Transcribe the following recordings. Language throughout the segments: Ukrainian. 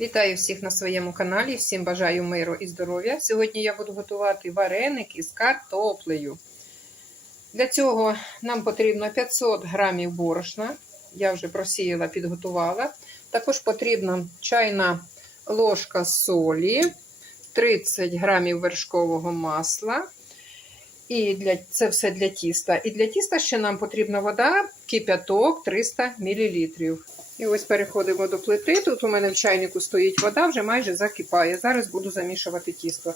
Вітаю всіх на своєму каналі, всім бажаю миру і здоров'я. Сьогодні я буду готувати вареники з картоплею. Для цього нам потрібно 500 грамів борошна. Я вже просіяла, підготувала. Також потрібна чайна ложка солі, 30 грамів вершкового масла. І для, це все для тіста. І для тіста ще нам потрібна вода, кипяток 300 мл. І ось переходимо до плити. Тут у мене в чайнику стоїть вода, вже майже закипає. Зараз буду замішувати тісто.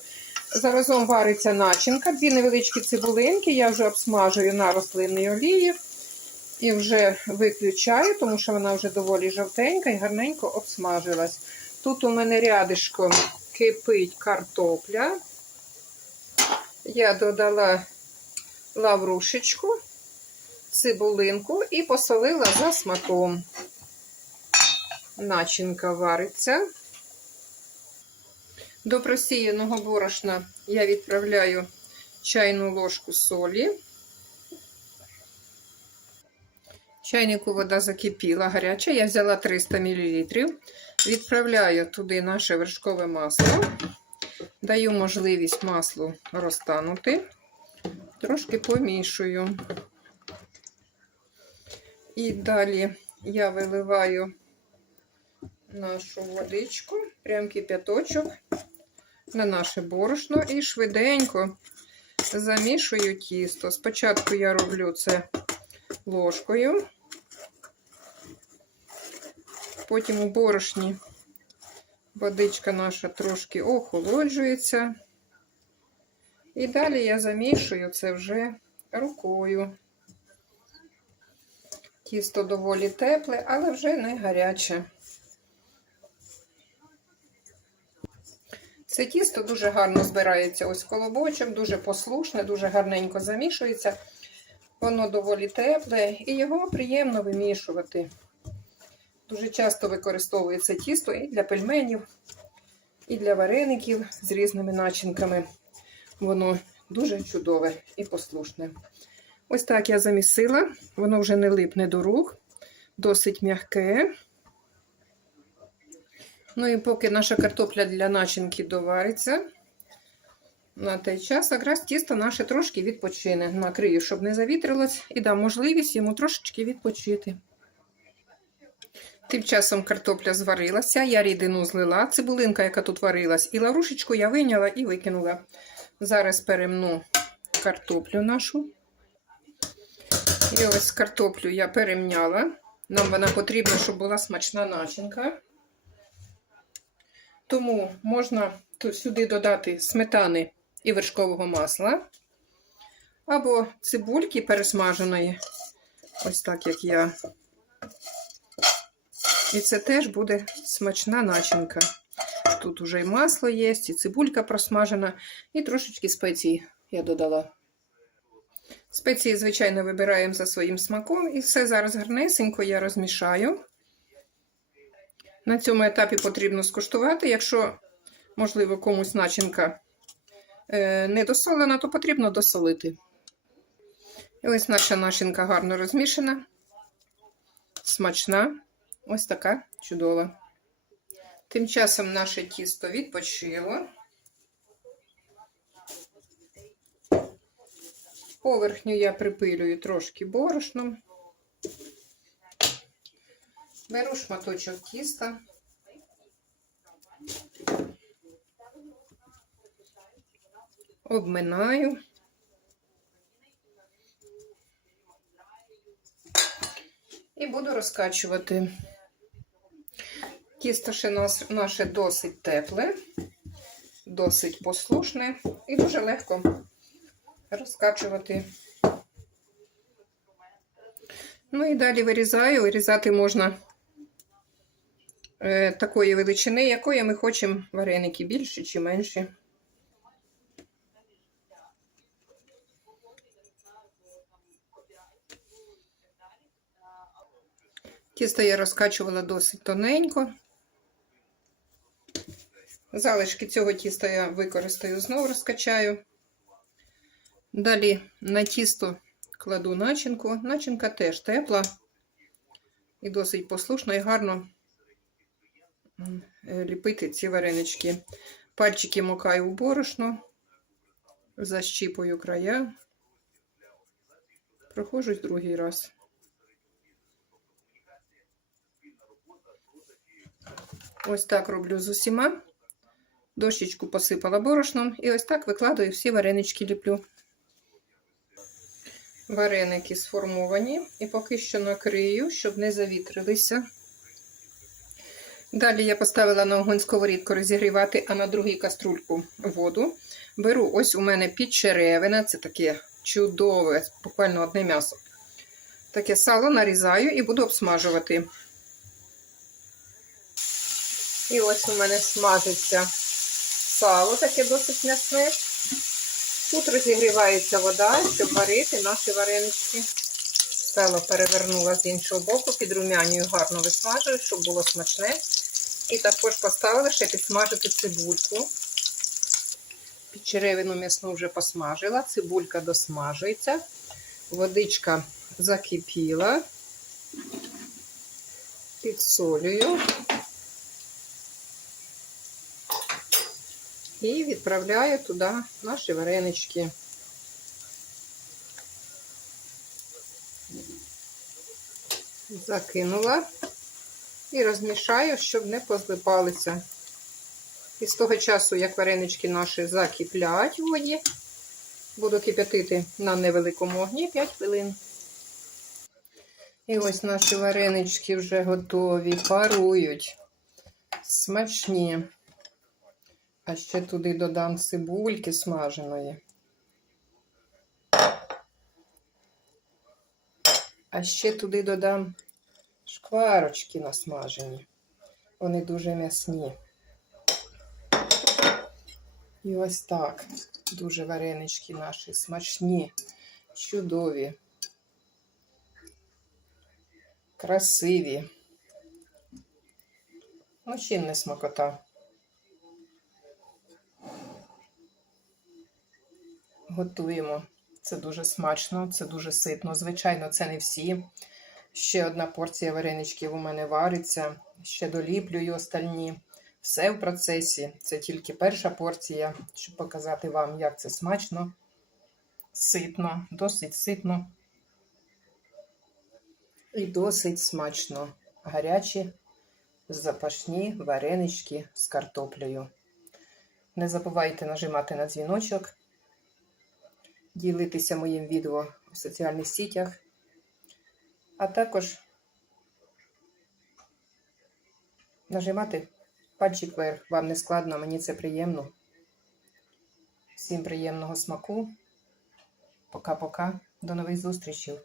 Заразом вариться начинка, дві невеличкі цибулинки. Я вже обсмажую на рослинній олії і вже виключаю, тому що вона вже доволі жовтенька і гарненько обсмажилась. Тут у мене рядишком кипить картопля. Я додала лаврушечку, цибулинку і посолила за смаком. Начинка вариться. До просіяного борошна я відправляю чайну ложку солі. Чайнику вода закипіла гаряча. Я взяла 300 мл. Відправляю туди наше вершкове масло. Даю можливість маслу розтанути. Трошки помішую. І далі я виливаю нашу водичку, прям кип'яточок на наше борошно і швиденько замішую тісто. Спочатку я роблю це ложкою, потім у борошні водичка наша трошки охолоджується. І далі я замішую це вже рукою. Тісто доволі тепле, але вже не гаряче. Це тісто дуже гарно збирається ось колобочок, дуже послушне, дуже гарненько замішується. Воно доволі тепле і його приємно вимішувати. Дуже часто використовується тісто і для пельменів, і для вареників з різними начинками. Воно дуже чудове і послушне. Ось так я замісила, воно вже не липне до рук, досить м'яке. Ну і поки наша картопля для начинки довариться, на той час якраз тісто наше трошки відпочине. Накрию, щоб не завітрилось, і дам можливість йому трошечки відпочити. Тим часом картопля зварилася, я рідину злила, цибулинка, яка тут варилась, і лаврушечку я вийняла і викинула. Зараз перемну картоплю нашу. І ось картоплю я перемняла. Нам вона потрібна, щоб була смачна начинка. Тому можна сюди додати сметани і вершкового масла, або цибульки пересмаженої, ось так, як я. І це теж буде смачна начинка. Тут уже і масло є, і цибулька просмажена, і трошечки спеції я додала. Спеції, звичайно, вибираємо за своїм смаком, і все зараз гарнесенько я розмішаю. На цьому етапі потрібно скуштувати. Якщо, можливо, комусь начинка е, не досолена, то потрібно досолити. І ось наша начинка гарно розмішана, смачна, ось така чудова. Тим часом наше тісто відпочило. Поверхню я припилюю трошки борошном. Беру шматочок тіста. Обминаю. І буду розкачувати. Тісто ще наше досить тепле, досить послушне і дуже легко розкачувати. Ну і далі вирізаю. Вирізати можна такої величини, якої ми хочемо вареники більші чи менші. Тісто я розкачувала досить тоненько. Залишки цього тіста я використаю, знову розкачаю. Далі на тісто кладу начинку. Начинка теж тепла і досить послушна і гарно е, ліпити ці варенички. Пальчики мокаю у борошно, защіпую края. Проходжусь другий раз. Ось так роблю з усіма. Дощечку посипала борошном і ось так викладаю всі варенички ліплю. Вареники сформовані і поки що накрию, щоб не завітрилися. Далі я поставила на огонь сковорідку розігрівати, а на другій каструльку воду. Беру ось у мене підчеревина, це таке чудове, буквально одне м'ясо. Таке сало нарізаю і буду обсмажувати. І ось у мене смажиться сало, таке досить м'ясне. Тут розігрівається вода, щоб варити наші варенички. Сало перевернула з іншого боку, підрумянюю, гарно висмажую, щоб було смачне. І також поставила ще підсмажити цибульку. Підчеревину м'ясну вже посмажила, цибулька досмажується, водичка закипіла, підсолюю і відправляю туди наші варенички. Закинула і розмішаю, щоб не позлипалися. І з того часу, як варенички наші закиплять в воді, буду кип'ятити на невеликому огні 5 хвилин. І ось наші варенички вже готові, парують. Смачні. А ще туди додам цибульки смаженої. А ще туди додам шкварочки насмажені. Вони дуже м'ясні. І ось так. Дуже варенички наші смачні, чудові, красиві. Ну, чим не смакота. Готуємо. Це дуже смачно, це дуже ситно. Звичайно, це не всі. Ще одна порція вареничків у мене вариться. Ще доліплюю остальні. Все в процесі. Це тільки перша порція, щоб показати вам, як це смачно, ситно, досить ситно. І досить смачно. Гарячі, запашні варенички з картоплею. Не забувайте нажимати на дзвіночок, ділитися моїм відео в соціальних сітях, а також нажимати пальчик вверх. Вам не складно, мені це приємно. Всім приємного смаку. Пока-пока. До нових зустрічей.